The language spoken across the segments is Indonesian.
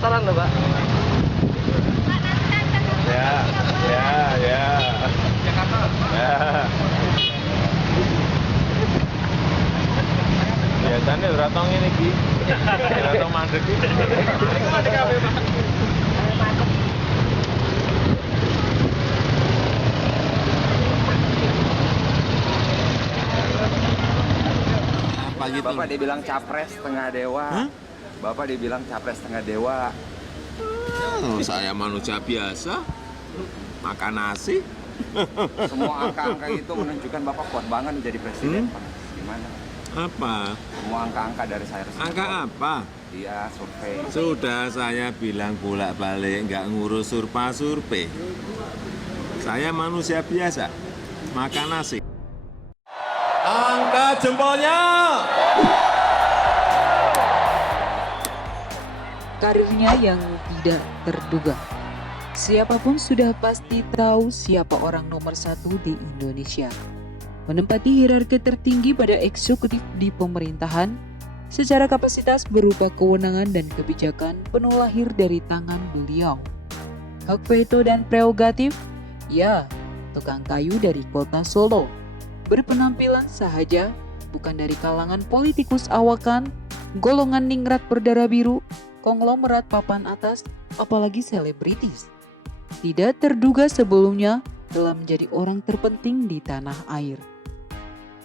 penasaran loh, Pak. Ya. Jakarta. Ya. Biasanya beratong ini Ki. Beratong mandek iki. Apa gitu? Bapak dibilang capres setengah dewa. Hah? Bapak dibilang capres setengah dewa. Saya manusia biasa, makan nasi. Semua angka-angka itu menunjukkan Bapak kuat banget jadi presiden. Pak. Gimana? Apa? Semua angka-angka dari saya. Angka apa? Iya, survei. Sudah saya bilang bolak-balik nggak ngurus survei. Saya manusia biasa, makan nasi. Angkat jempolnya. Karirnya yang tidak terduga. Siapapun sudah pasti tahu siapa orang nomor satu di Indonesia. Menempati hierarki tertinggi pada eksekutif di pemerintahan, secara kapasitas berupa kewenangan dan kebijakan penuh lahir dari tangan beliau. Hak veto dan prerogatif, ya, tukang kayu dari kota Solo. Berpenampilan sahaja, bukan dari kalangan politikus awakan, golongan ningrat berdarah biru, konglomerat papan atas, apalagi selebritis. Tidak terduga sebelumnya telah menjadi orang terpenting di tanah air.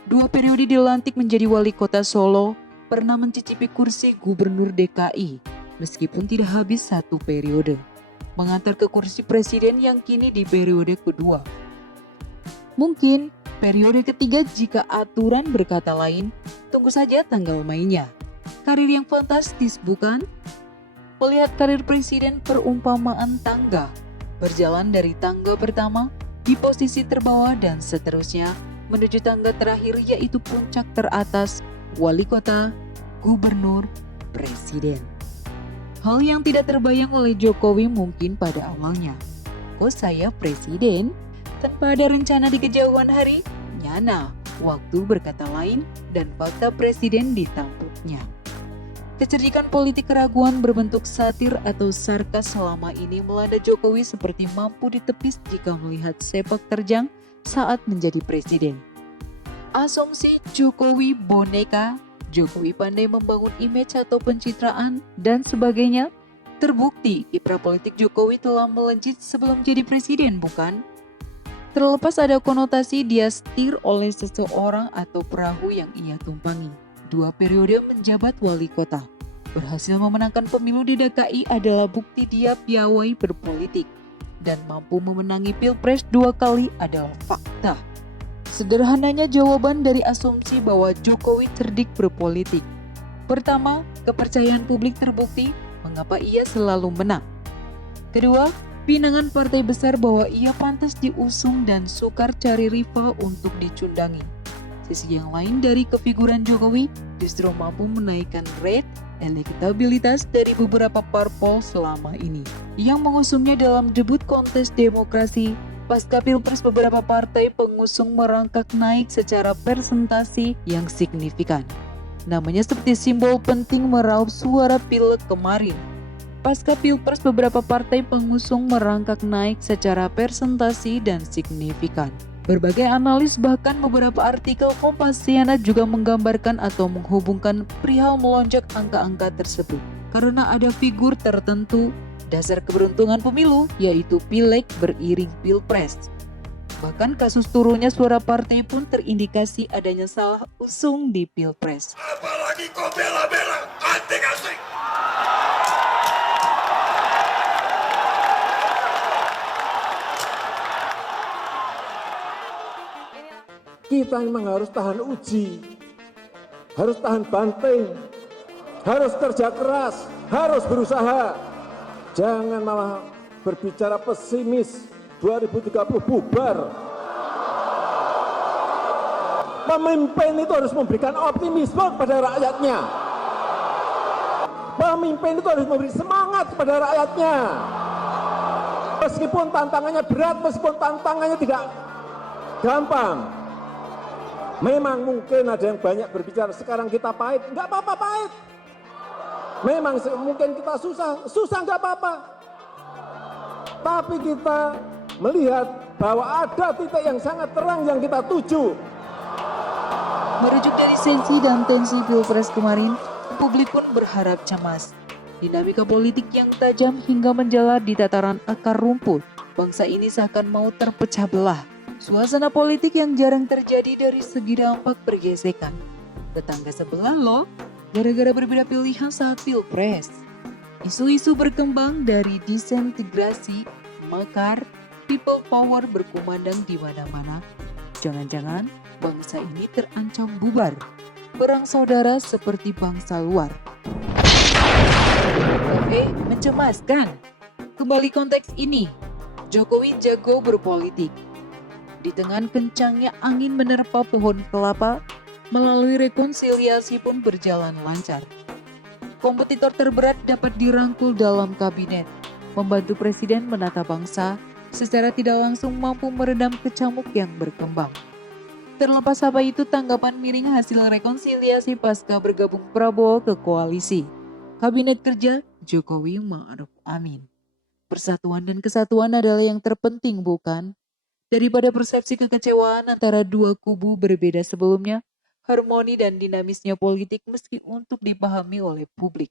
2 periode dilantik menjadi wali kota Solo, pernah mencicipi kursi gubernur DKI, meskipun tidak habis 1 periode, mengantar ke kursi presiden yang kini di periode kedua. Mungkin periode ketiga jika aturan berkata lain, tunggu saja tanggal mainnya. Karir yang fantastis bukan? Melihat karir presiden perumpamaan tangga, berjalan dari tangga pertama di posisi terbawah dan seterusnya menuju tangga terakhir yaitu puncak teratas, wali kota, gubernur, presiden. Hal yang tidak terbayang oleh Jokowi mungkin pada awalnya. Kok saya presiden? Tanpa ada rencana di kejauhan hari? Nyana, waktu berkata lain dan fakta presiden ditampuknya. Kecerdikan politik keraguan berbentuk satir atau sarkas selama ini melanda Jokowi seperti mampu ditepis jika melihat sepak terjang saat menjadi presiden. Asumsi Jokowi boneka, Jokowi pandai membangun image atau pencitraan, dan sebagainya, terbukti kiprah politik Jokowi telah melejit sebelum jadi presiden, bukan? Terlepas ada konotasi dia setir oleh seseorang atau perahu yang ia tumpangi. 2 periode menjabat wali kota. Berhasil memenangkan pemilu di DKI adalah bukti dia piawai berpolitik. Dan mampu memenangi pilpres 2 kali adalah fakta. Sederhananya jawaban dari asumsi bahwa Jokowi cerdik berpolitik. Pertama, kepercayaan publik terbukti mengapa ia selalu menang. Kedua, pinangan partai besar bahwa ia pantas diusung dan sukar cari rival untuk dicundangi. Sisi yang lain dari kefiguran Jokowi justru mampu menaikkan rate elektabilitas dari beberapa parpol selama ini. Yang mengusungnya dalam debut kontes demokrasi, pasca pilpres beberapa partai pengusung merangkak naik secara persentasi yang signifikan. Namanya seperti simbol penting meraup suara pilek kemarin. Pasca pilpres beberapa partai pengusung merangkak naik secara persentasi dan signifikan. Berbagai analis bahkan beberapa artikel Kompasiana juga menggambarkan atau menghubungkan perihal melonjak angka-angka tersebut. Karena ada figur tertentu, dasar keberuntungan pemilu yaitu pileg beriring pilpres. Bahkan kasus turunnya suara partai pun terindikasi adanya salah usung di pilpres. Apalagi kau bela-bela anting-anting. Kita memang harus tahan uji, harus tahan banting, harus kerja keras, harus berusaha. Jangan malah berbicara pesimis, 2030 bubar. Pemimpin itu harus memberikan optimisme kepada rakyatnya. Pemimpin itu harus memberi semangat kepada rakyatnya. Meskipun tantangannya berat, meskipun tantangannya tidak gampang. Memang mungkin ada yang banyak berbicara, sekarang kita pahit. Enggak apa-apa pahit. Memang mungkin kita susah nggak apa-apa. Tapi kita melihat bahwa ada titik yang sangat terang yang kita tuju. Merujuk dari sensi dan tensi Pilpres kemarin, publik pun berharap cemas. Dinamika politik yang tajam hingga menjalar di tataran akar rumput, bangsa ini seakan mau terpecah belah. Suasana politik yang jarang terjadi dari segi dampak bergesekan. Tetangga sebelah loh, gara-gara berbeda pilihan saat Pilpres. Isu-isu berkembang dari disintegrasi, makar, people power berkumandang di mana-mana. Jangan-jangan bangsa ini terancam bubar, perang saudara seperti bangsa luar. Mencemaskan. Kembali konteks ini, Jokowi jago berpolitik. Di tengah kencangnya angin menerpa pohon kelapa, melalui rekonsiliasi pun berjalan lancar. Kompetitor terberat dapat dirangkul dalam kabinet, membantu presiden menata bangsa, secara tidak langsung mampu meredam kecamuk yang berkembang. Terlepas apa itu tanggapan miring hasil rekonsiliasi pasca bergabung Prabowo ke koalisi Kabinet Kerja Jokowi Ma'ruf Amin. Persatuan dan kesatuan adalah yang terpenting, bukan? Daripada persepsi kekecewaan antara dua kubu berbeda sebelumnya, harmoni dan dinamisnya politik meski untuk dipahami oleh publik.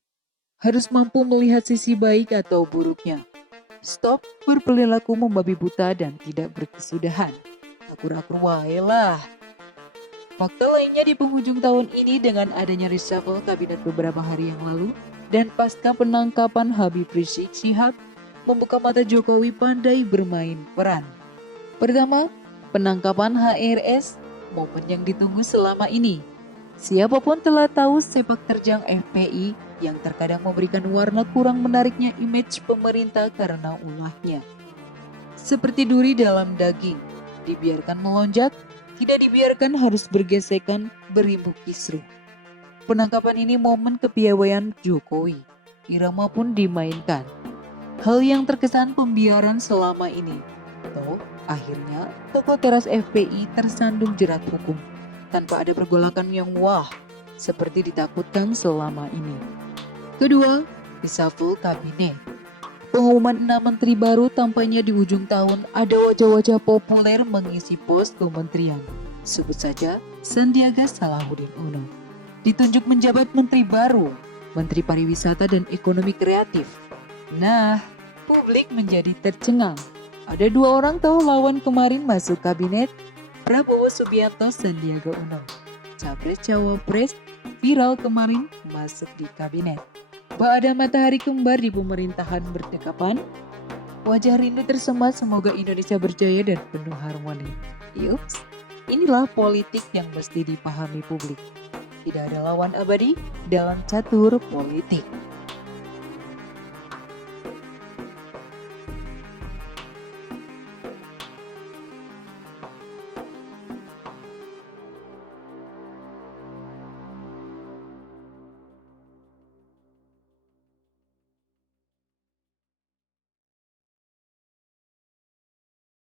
Harus mampu melihat sisi baik atau buruknya. Stop berperilaku membabi buta dan tidak berkesudahan. Akur-akur wae lah. Fakta lainnya di penghujung tahun ini dengan adanya reshuffle kabinet beberapa hari yang lalu dan pasca penangkapan Habib Rizik Syihab membuka mata Jokowi pandai bermain peran. Pertama, penangkapan HRS, momen yang ditunggu selama ini. Siapapun telah tahu sepak terjang FPI yang terkadang memberikan warna kurang menariknya image pemerintah karena ulahnya. Seperti duri dalam daging, dibiarkan melonjak, tidak dibiarkan harus bergesekan, berimbuk kisruh. Penangkapan ini momen kepiawaian Jokowi. Irama pun dimainkan. Hal yang terkesan pembiaran selama ini. Toh, akhirnya tokoh teras FPI tersandung jerat hukum tanpa ada pergolakan yang wah seperti ditakutkan selama ini. Kedua, reshuffle kabinet. Pengumuman 6 menteri baru tampaknya di ujung tahun ada wajah-wajah populer mengisi pos kementerian. Sebut saja Sandiaga Salahuddin Uno. Ditunjuk menjabat menteri baru, Menteri Pariwisata dan Ekonomi Kreatif. Nah, publik menjadi tercengang. Ada 2 orang tahu lawan kemarin masuk kabinet, Prabowo Subianto Sandiaga Uno. Capres-cawapres viral kemarin masuk di kabinet. Bak ada matahari kembar di pemerintahan berdekapan. Wajah rindu tersemat semoga Indonesia berjaya dan penuh harmoni. Yups, inilah politik yang mesti dipahami publik. Tidak ada lawan abadi dalam catur politik.